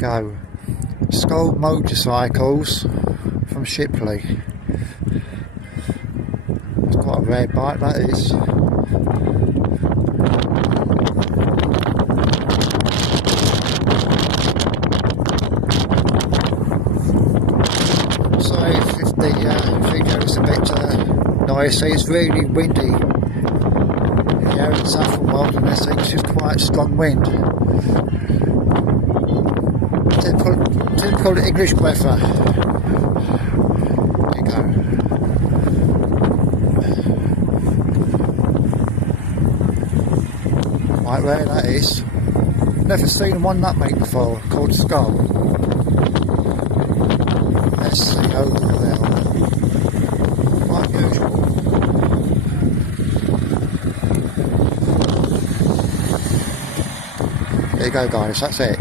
go. Scull Motorcycles from Shipley. It's quite a rare bike, that is. Sorry if the video is a bit noisy. It's really windy here in Southern World, and this thing's just quite strong wind. Typical English weather. There you go. Quite rare, that is. Never seen one nutmeg before called Scull. Let's see over there. Quite unusual. There you go, guys, that's it.